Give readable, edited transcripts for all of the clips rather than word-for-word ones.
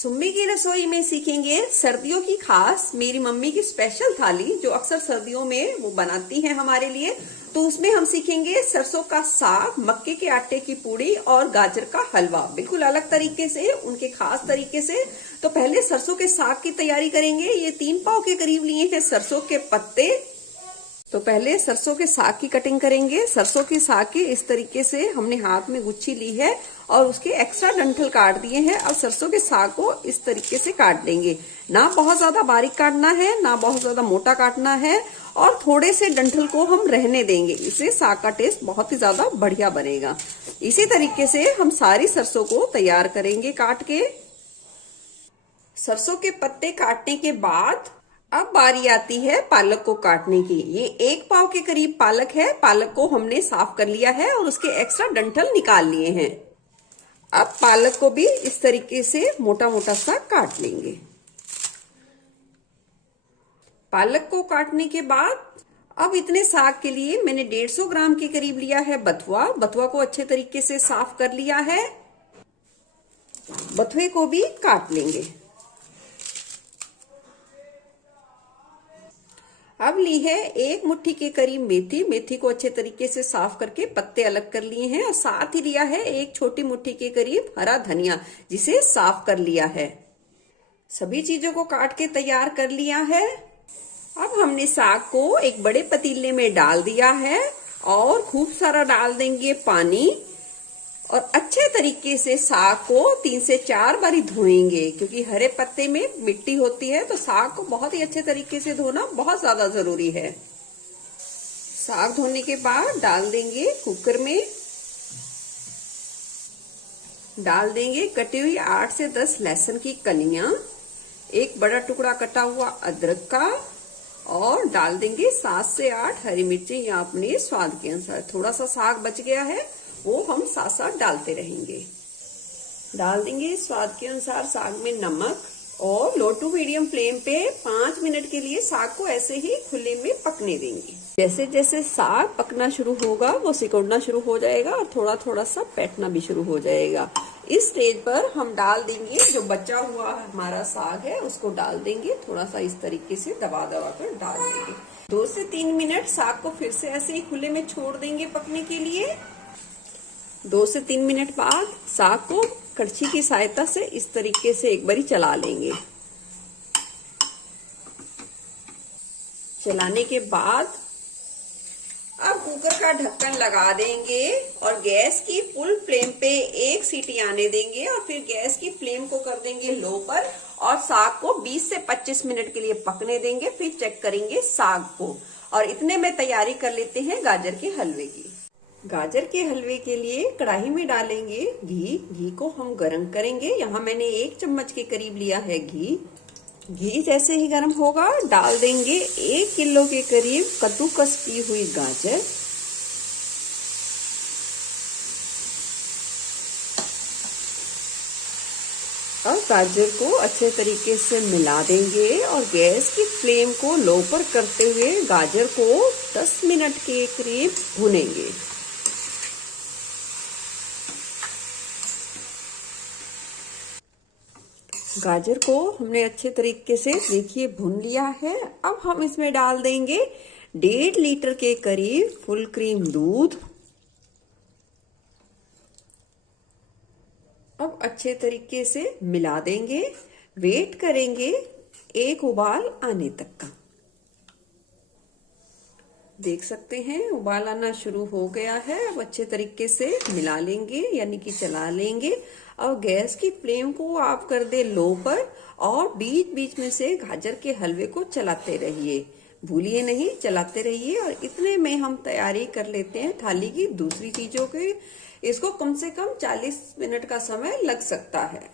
सुम्मी की रसोई में सीखेंगे सर्दियों की खास मेरी मम्मी की स्पेशल थाली जो अक्सर सर्दियों में वो बनाती हैं हमारे लिए। तो उसमें हम सीखेंगे सरसों का साग, मक्के के आटे की पूड़ी और गाजर का हलवा, बिल्कुल अलग तरीके से, उनके खास तरीके से। तो पहले सरसों के साग की तैयारी करेंगे। ये 3 पाव के करीब लिए हैं सरसों के पत्ते। तो पहले सरसों के साग की कटिंग करेंगे। सरसों के साग की इस तरीके से हमने हाथ में गुच्छी ली है और उसके एक्स्ट्रा डंठल काट दिए हैं। अब सरसों के साग को इस तरीके से काट लेंगे। ना बहुत ज्यादा बारीक काटना है, ना बहुत ज्यादा मोटा काटना है, और थोड़े से डंठल को हम रहने देंगे। इससे साग का टेस्ट बहुत ही ज्यादा बढ़िया बनेगा। इसी तरीके से हम सारी सरसों को तैयार करेंगे काट के। सरसों के पत्ते काटने के बाद अब बारी आती है पालक को काटने की। ये 1 पाव के करीब पालक है। पालक को हमने साफ कर लिया है और उसके एक्स्ट्रा डंठल निकाल लिए हैं। अब पालक को भी इस तरीके से मोटा मोटा सा काट लेंगे। पालक को काटने के बाद अब इतने साग के लिए मैंने 150 ग्राम के करीब लिया है बथुआ। बथुआ को अच्छे तरीके से साफ कर लिया है। बथुए को भी काट लेंगे। अब ली है 1 मुट्ठी के करीब मेथी। मेथी को अच्छे तरीके से साफ करके पत्ते अलग कर लिए हैं। और साथ ही लिया है 1 छोटी मुट्ठी के करीब हरा धनिया, जिसे साफ कर लिया है। सभी चीजों को काट के तैयार कर लिया है। अब हमने साग को एक बड़े पतीले में डाल दिया है और खूब सारा डाल देंगे पानी। और अच्छे तरीके से साग को 3 से 4 बारी धोएंगे, क्योंकि हरे पत्ते में मिट्टी होती है। तो साग को बहुत ही अच्छे तरीके से धोना बहुत ज्यादा जरूरी है। साग धोने के बाद डाल देंगे कुकर में। डाल देंगे कटी हुई 8 से 10 लहसुन की कलियां, 1 बड़ा टुकड़ा कटा हुआ अदरक का, और डाल देंगे 7 से 8 हरी मिर्ची या अपने स्वाद के अनुसार। थोड़ा सा साग बच गया है, वो हम साथ साथ डालते रहेंगे। डाल देंगे स्वाद के अनुसार साग में नमक, और लो टू मीडियम फ्लेम पे 5 मिनट के लिए साग को ऐसे ही खुले में पकने देंगे। जैसे जैसे साग पकना शुरू होगा वो सिकुड़ना शुरू हो जाएगा और थोड़ा थोड़ा सा बैठना भी शुरू हो जाएगा। इस स्टेज पर हम डाल देंगे जो बचा हुआ हमारा साग है, उसको डाल देंगे। थोड़ा सा इस तरीके से दबा दबा कर डाल देंगे। 2 से 3 मिनट साग को फिर से ऐसे ही खुले में छोड़ देंगे पकने के लिए। 2 से 3 मिनट बाद साग को कड़छी की सहायता से इस तरीके से एक बारी चला लेंगे। चलाने के बाद अब कुकर का ढक्कन लगा देंगे और गैस की फुल फ्लेम पे 1 सीटी आने देंगे, और फिर गैस की फ्लेम को कर देंगे लो पर, और साग को 20 से 25 मिनट के लिए पकने देंगे। फिर चेक करेंगे साग को, और इतने में तैयारी कर लेते हैं गाजर के हलवे की। गाजर के हलवे के लिए कढ़ाई में डालेंगे घी। घी को हम गरम करेंगे। यहाँ मैंने 1 चम्मच के करीब लिया है घी। घी जैसे ही गर्म होगा डाल देंगे 1 किलो के करीब कद्दूकस की हुई गाजर। अब गाजर को अच्छे तरीके से मिला देंगे और गैस की फ्लेम को लो पर करते हुए गाजर को 10 मिनट के करीब भूनेंगे। गाजर को हमने अच्छे तरीके से देखिए भून लिया है। अब हम इसमें डाल देंगे 1.5 लीटर के करीब फुल क्रीम दूध। अब अच्छे तरीके से मिला देंगे। वेट करेंगे 1 उबाल आने तक का। देख सकते हैं उबाल आना शुरू हो गया है। अब अच्छे तरीके से मिला लेंगे, यानी कि चला लेंगे। अब गैस की फ्लेम को आप कर दे लो पर, और बीच बीच में से गाजर के हलवे को चलाते रहिए, भूलिए नहीं, चलाते रहिए। और इतने में हम तैयारी कर लेते हैं थाली की दूसरी चीजों की। इसको कम से कम 40 मिनट का समय लग सकता है।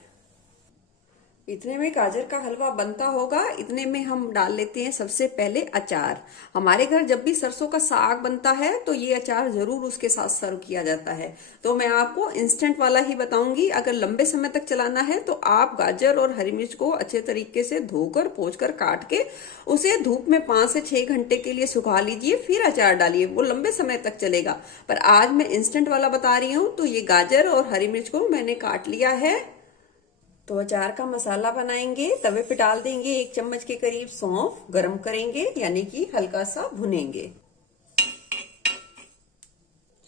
इतने में गाजर का हलवा बनता होगा। इतने में हम डाल लेते हैं सबसे पहले अचार। हमारे घर जब भी सरसों का साग बनता है तो ये अचार जरूर उसके साथ सर्व किया जाता है। तो मैं आपको इंस्टेंट वाला ही बताऊंगी। अगर लंबे समय तक चलाना है तो आप गाजर और हरी मिर्च को अच्छे तरीके से धोकर पोंछकर काट के उसे धूप में 5 से 6 घंटे के लिए सुखा लीजिए, फिर अचार डालिए, वो लंबे समय तक चलेगा। पर आज मैं इंस्टेंट वाला बता रही हूँ। तो ये गाजर और हरी मिर्च को मैंने काट लिया है तो अचार का मसाला बनाएंगे। तवे पे डाल देंगे 1 चम्मच के करीब सौंफ, गरम करेंगे यानी कि हल्का सा भुनेंगे।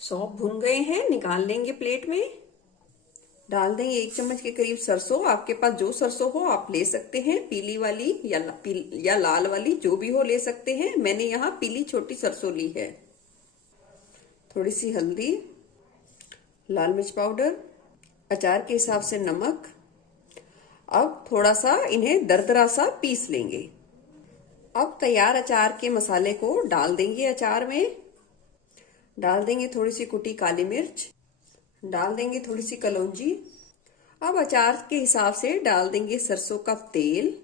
सौंफ भुन गए हैं, निकाल लेंगे प्लेट में। डाल देंगे 1 चम्मच के करीब सरसों। आपके पास जो सरसों हो आप ले सकते हैं, पीली वाली या लाल वाली, जो भी हो ले सकते हैं। मैंने यहाँ पीली छोटी सरसों ली है। थोड़ी सी हल्दी, लाल मिर्च पाउडर, अचार के हिसाब से नमक। अब थोड़ा सा इन्हें दरदरा सा पीस लेंगे। अब तैयार अचार के मसाले को डाल देंगे अचार में। डाल देंगे थोड़ी सी कुटी काली मिर्च, डाल देंगे थोड़ी सी कलौंजी। अब अचार के हिसाब से डाल देंगे सरसों का तेल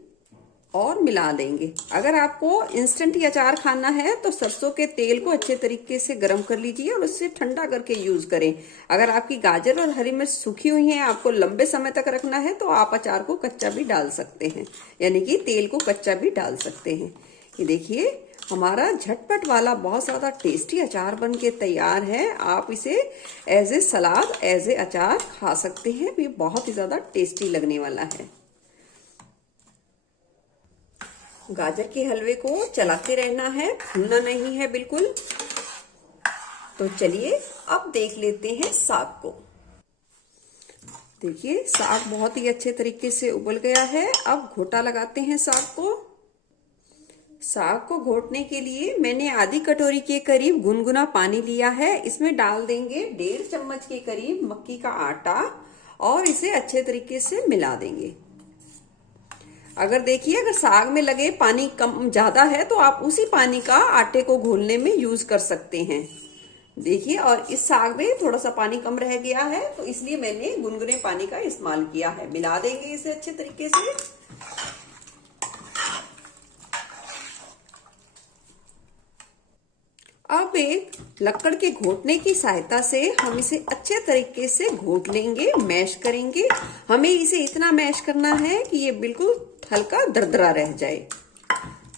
और मिला देंगे। अगर आपको इंस्टेंट ही अचार खाना है तो सरसों के तेल को अच्छे तरीके से गर्म कर लीजिए और उससे ठंडा करके यूज करें। अगर आपकी गाजर और हरी मिर्च सूखी हुई हैं, आपको लंबे समय तक रखना है, तो आप अचार को कच्चा भी डाल सकते हैं, यानी कि तेल को कच्चा भी डाल सकते हैं। ये देखिए हमारा झटपट वाला बहुत ज्यादा टेस्टी अचार बन के तैयार है। आप इसे as a salad, as a अचार खा सकते हैं। ये बहुत ही ज्यादा टेस्टी लगने वाला है। गाजर के हलवे को चलाते रहना है, भूलना नहीं है बिल्कुल। तो चलिए अब देख लेते हैं साग को। देखिए साग बहुत ही अच्छे तरीके से उबल गया है। अब घोटा लगाते हैं साग को। साग को घोटने के लिए मैंने आधी कटोरी के करीब गुनगुना पानी लिया है। इसमें डाल देंगे 1.5 चम्मच के करीब मक्की का आटा और इसे अच्छे तरीके से मिला देंगे। अगर देखिए अगर साग में लगे पानी कम ज्यादा है तो आप उसी पानी का आटे को घोलने में यूज कर सकते हैं। देखिए और इस साग में थोड़ा सा पानी कम रह गया है तो इसलिए मैंने गुनगुने पानी का इस्तेमाल किया है। मिला देंगे इसे अच्छे तरीके से। अब एक लक्कड़ के घोटने की सहायता से हम इसे अच्छे तरीके से घोट लेंगे, मैश करेंगे। हमें इसे इतना मैश करना है कि ये बिल्कुल हल्का दरदरा रह जाए।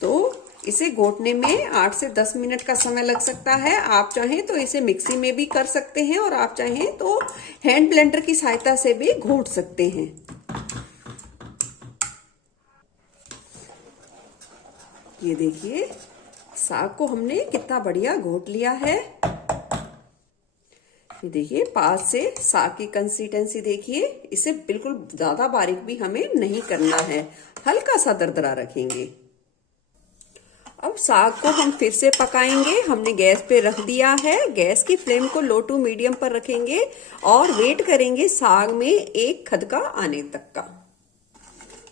तो इसे घोटने में 8 से 10 मिनट का समय लग सकता है। आप चाहें तो इसे मिक्सी में भी कर सकते हैं और आप चाहें तो हैंड ब्लेंडर की सहायता से भी घोट सकते हैं। ये देखिए साग को हमने कितना बढ़िया घोट लिया है। ये देखिए पास से साग की कंसिस्टेंसी देखिए। इसे बिल्कुल ज्यादा बारीक भी हमें नहीं करना है, हल्का सा दरदरा रखेंगे। अब साग को हम फिर से पकाएंगे। हमने गैस पे रख दिया है। गैस की फ्लेम को लो टू मीडियम पर रखेंगे और वेट करेंगे साग में एक खदका आने तक का।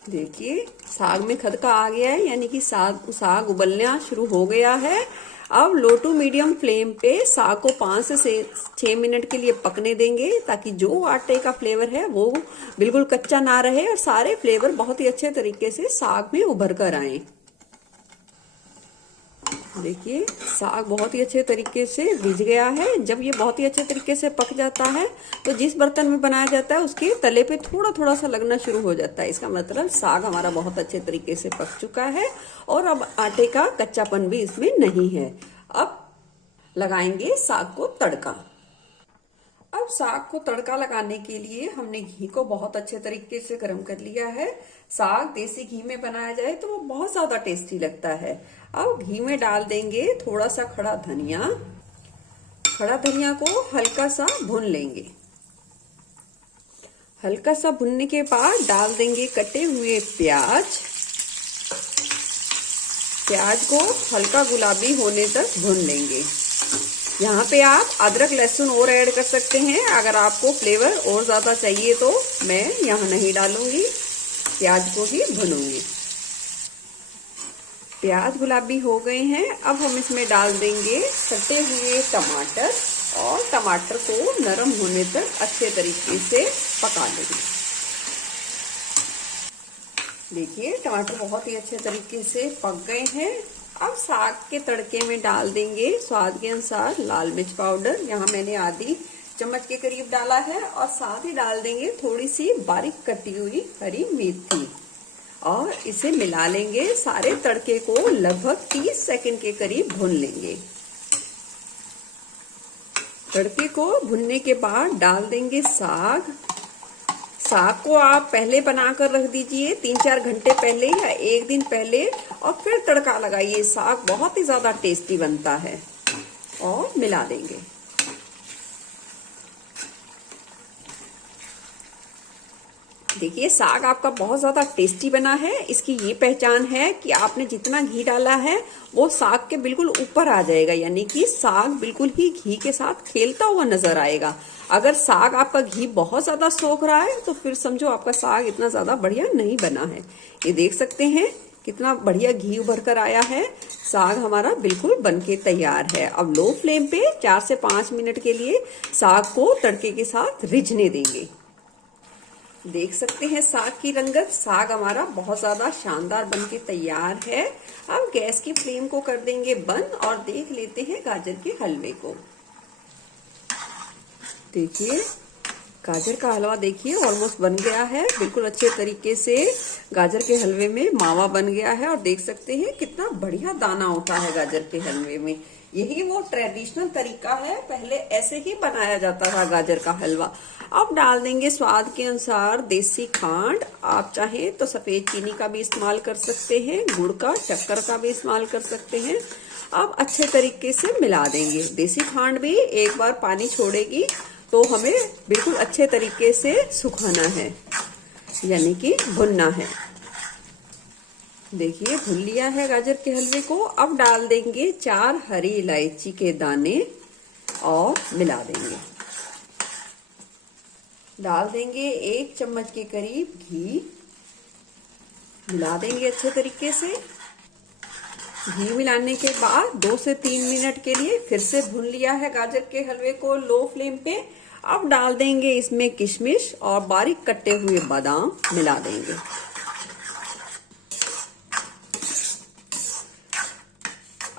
देखिए साग में खदका आ गया है, यानी कि साग उबलना शुरू हो गया है। अब लो टू मीडियम फ्लेम पे साग को 5 से 6 मिनट के लिए पकने देंगे ताकि जो आटे का फ्लेवर है वो बिल्कुल कच्चा ना रहे और सारे फ्लेवर बहुत ही अच्छे तरीके से साग में उभर कर आए। देखिए साग बहुत ही अच्छे तरीके से भीज गया है। जब ये बहुत ही अच्छे तरीके से पक जाता है तो जिस बर्तन में बनाया जाता है उसके तले पे थोड़ा थोड़ा सा लगना शुरू हो जाता है। इसका मतलब साग हमारा बहुत अच्छे तरीके से पक चुका है और अब आटे का कच्चापन भी इसमें नहीं है। अब लगाएंगे साग को तड़का। अब साग को तड़का लगाने के लिए हमने घी को बहुत अच्छे तरीके से गर्म कर लिया है। साग देसी घी में बनाया जाए तो वो बहुत ज्यादा टेस्टी लगता है। अब घी में डाल देंगे थोड़ा सा खड़ा धनिया। खड़ा धनिया को हल्का सा भून लेंगे। हल्का सा भुनने के बाद डाल देंगे कटे हुए प्याज। प्याज को हल्का गुलाबी होने तक भून लेंगे। यहाँ पे आप अदरक लहसुन और ऐड कर सकते हैं। अगर आपको फ्लेवर और ज्यादा चाहिए तो मैं यहाँ नहीं डालूंगी, प्याज को ही भूनूंगी। प्याज गुलाबी हो गए हैं। अब हम इसमें डाल देंगे कटे हुए टमाटर और टमाटर को नरम होने तक अच्छे तरीके से पका लेंगे। देखिए टमाटर बहुत ही अच्छे तरीके से पक गए हैं। अब साग के तड़के में डाल देंगे स्वाद के अनुसार लाल मिर्च पाउडर। यहाँ मैंने आधी चम्मच के करीब डाला है और साथ ही डाल देंगे थोड़ी सी बारीक कटी हुई हरी मेथी और इसे मिला लेंगे। सारे तड़के को लगभग 30 सेकंड के करीब भून लेंगे। तड़के को भुनने के बाद डाल देंगे साग। साग को आप पहले बनाकर रख दीजिए, 3-4 घंटे पहले या 1 दिन पहले, और फिर तड़का लगाइए। साग बहुत ही ज्यादा टेस्टी बनता है। और मिला देंगे। देखिए साग आपका बहुत ज्यादा टेस्टी बना है। इसकी ये पहचान है कि आपने जितना घी डाला है वो साग के बिल्कुल ऊपर आ जाएगा, यानी कि साग बिल्कुल ही घी के साथ खेलता हुआ नजर आएगा। अगर साग आपका घी बहुत ज्यादा सोख रहा है तो फिर समझो आपका साग इतना ज्यादा बढ़िया नहीं बना है। ये देख सकते हैं कितना बढ़िया घी उभर कर आया है। साग हमारा बिल्कुल बनके तैयार है। अब लो फ्लेम पे 4 से 5 मिनट के लिए साग को तड़के के साथ रिझने देंगे। देख सकते हैं साग की रंगत। साग हमारा बहुत ज्यादा शानदार बनके तैयार है। अब गैस की फ्लेम को कर देंगे बंद और देख लेते हैं गाजर के हलवे को। देखिए गाजर का हलवा देखिए ऑलमोस्ट बन गया है। बिल्कुल अच्छे तरीके से गाजर के हलवे में मावा बन गया है और देख सकते हैं कितना बढ़िया दाना होता है गाजर के हलवे में। यही वो ट्रेडिशनल तरीका है, पहले ऐसे ही बनाया जाता था गाजर का हलवा। अब डाल देंगे स्वाद के अनुसार देसी खांड। आप चाहें तो सफेद चीनी का भी इस्तेमाल कर सकते हैं, गुड़ का, शक्कर का भी इस्तेमाल कर सकते हैं। अब अच्छे तरीके से मिला देंगे। देसी खांड भी एक बार पानी छोड़ेगी तो हमें बिल्कुल अच्छे तरीके से सुखाना है, यानी कि भुनना है। देखिए भून लिया है गाजर के हलवे को। अब डाल देंगे 4 हरी इलायची के दाने और मिला देंगे। डाल देंगे 1 चम्मच के करीब घी, मिला देंगे अच्छे तरीके से। घी मिलाने के बाद 2 से 3 मिनट के लिए फिर से भून लिया है गाजर के हलवे को लो फ्लेम पे। अब डाल देंगे इसमें किशमिश और बारीक कटे हुए बादाम मिला देंगे।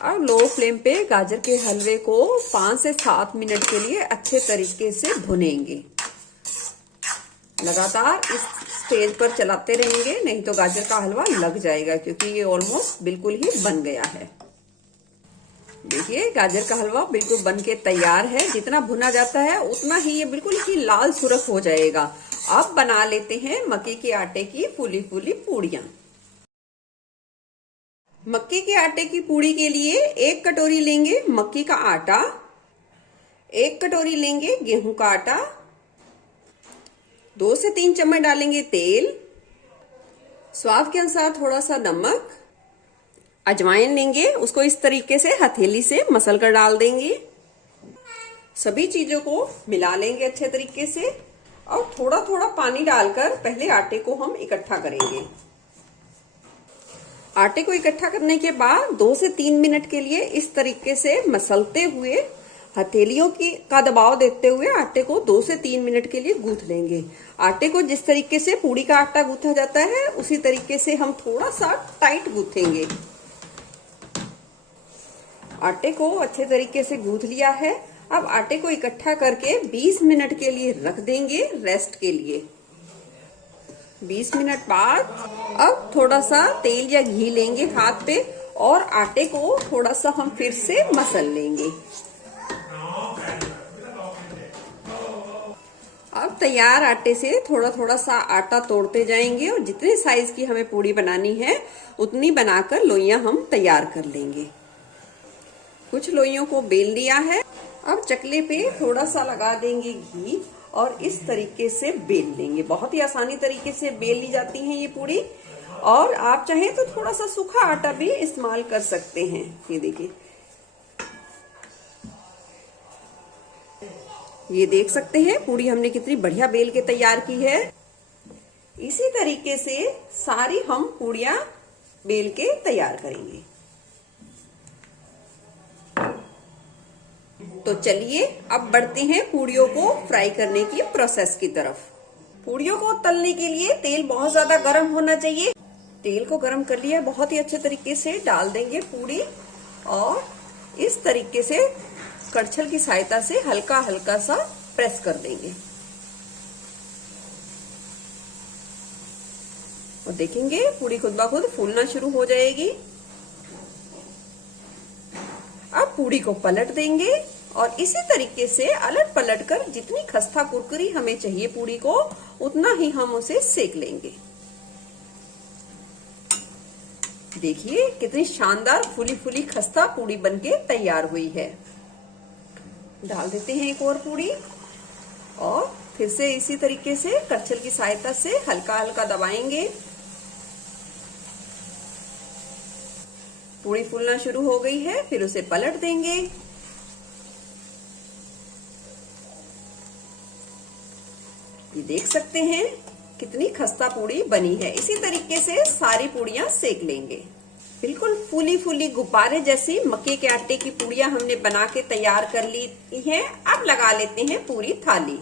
अब लो फ्लेम पे गाजर के हलवे को 5 से 7 मिनट के लिए अच्छे तरीके से भुनेंगे। लगातार इस स्टेज पर चलाते रहेंगे, नहीं तो गाजर का हलवा लग जाएगा, क्योंकि ये ऑलमोस्ट बिल्कुल ही बन गया है। देखिए गाजर का हलवा बिल्कुल बन के तैयार है। जितना भुना जाता है उतना ही ये बिल्कुल ही लाल सुर्ख हो जाएगा। अब बना लेते हैं मक्के के आटे की फूली फूली पूड़ियां। मक्के के आटे की पूड़ी के लिए 1 कटोरी लेंगे मक्की का आटा, 1 कटोरी लेंगे गेहूं का आटा, 2 से 3 चम्मच डालेंगे तेल, स्वाद के अनुसार थोड़ा सा नमक, अजवाइन लेंगे, उसको इस तरीके से हथेली से मसल कर डाल देंगे। सभी चीजों को मिला लेंगे अच्छे तरीके से और थोड़ा थोड़ा पानी डालकर पहले आटे को हम इकट्ठा करेंगे। आटे को इकट्ठा करने के बाद 2 से 3 मिनट के लिए इस तरीके से मसलते हुए, हथेलियों का दबाव देते हुए आटे को 2 से 3 मिनट के लिए गूंथ लेंगे। आटे को जिस तरीके से पूड़ी का आटा गूंथा जाता है उसी तरीके से हम थोड़ा सा टाइट गूंथेंगे। आटे को अच्छे तरीके से गूंथ लिया है। अब आटे को इकट्ठा करके 20 मिनट के लिए रख देंगे रेस्ट के लिए। 20 मिनट बाद अब थोड़ा सा तेल या घी लेंगे हाथ पे और आटे को थोड़ा सा हम फिर से मसल लेंगे। अब तैयार आटे से थोड़ा थोड़ा सा आटा तोड़ते जाएंगे और जितने साइज की हमें पूड़ी बनानी है उतनी बनाकर लोइयां हम तैयार कर लेंगे। कुछ लोइयों को बेल लिया है। अब चकले पे थोड़ा सा लगा देंगे घी और इस तरीके से बेल लेंगे। बहुत ही आसानी तरीके से बेल ली जाती है ये पूड़ी। और आप चाहें तो थोड़ा सा सूखा आटा भी इस्तेमाल कर सकते हैं। ये देखिए, ये देख सकते हैं पूड़ी हमने कितनी बढ़िया बेल के तैयार की है। इसी तरीके से सारी हम पूड़ियां बेल के तैयार करेंगे। तो चलिए अब बढ़ते हैं पूड़ियों को फ्राई करने की प्रोसेस की तरफ। पूड़ियों को तलने के लिए तेल बहुत ज्यादा गर्म होना चाहिए। तेल को गर्म कर लिया, बहुत ही अच्छे तरीके से डाल देंगे पूड़ी और इस तरीके से कड़छल की सहायता से हल्का हल्का सा प्रेस कर देंगे और देखेंगे पूड़ी खुद ब खुद फूलना शुरू हो जाएगी। अब पूड़ी को पलट देंगे और इसी तरीके से अलट पलट कर जितनी खस्ता कुरकुरी हमें चाहिए पूड़ी को उतना ही हम उसे सेक लेंगे। देखिए कितनी शानदार फूली फूली खस्ता पूड़ी बनके तैयार हुई है। डाल देते हैं एक और पूड़ी और फिर से इसी तरीके से करछल की सहायता से हल्का हल्का दबाएंगे। पूड़ी फूलना शुरू हो गई है, फिर उसे पलट देंगे। ये देख सकते हैं कितनी खस्ता पूड़ी बनी है। इसी तरीके से सारी पूड़ियां सेक लेंगे। बिल्कुल फूली फूली गुब्बारे जैसी मक्के के आटे की पूड़ियां हमने बना के तैयार कर ली हैं। अब लगा लेते हैं पूरी थाली।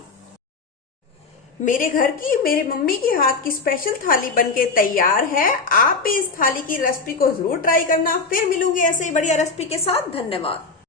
मेरे घर की, मेरे मम्मी की हाथ की स्पेशल थाली बनके तैयार है। आप भी इस थाली की रेसिपी को जरूर ट्राई करना। फिर मिलूंगी ऐसे ही बढ़िया रेसिपी के साथ। धन्यवाद।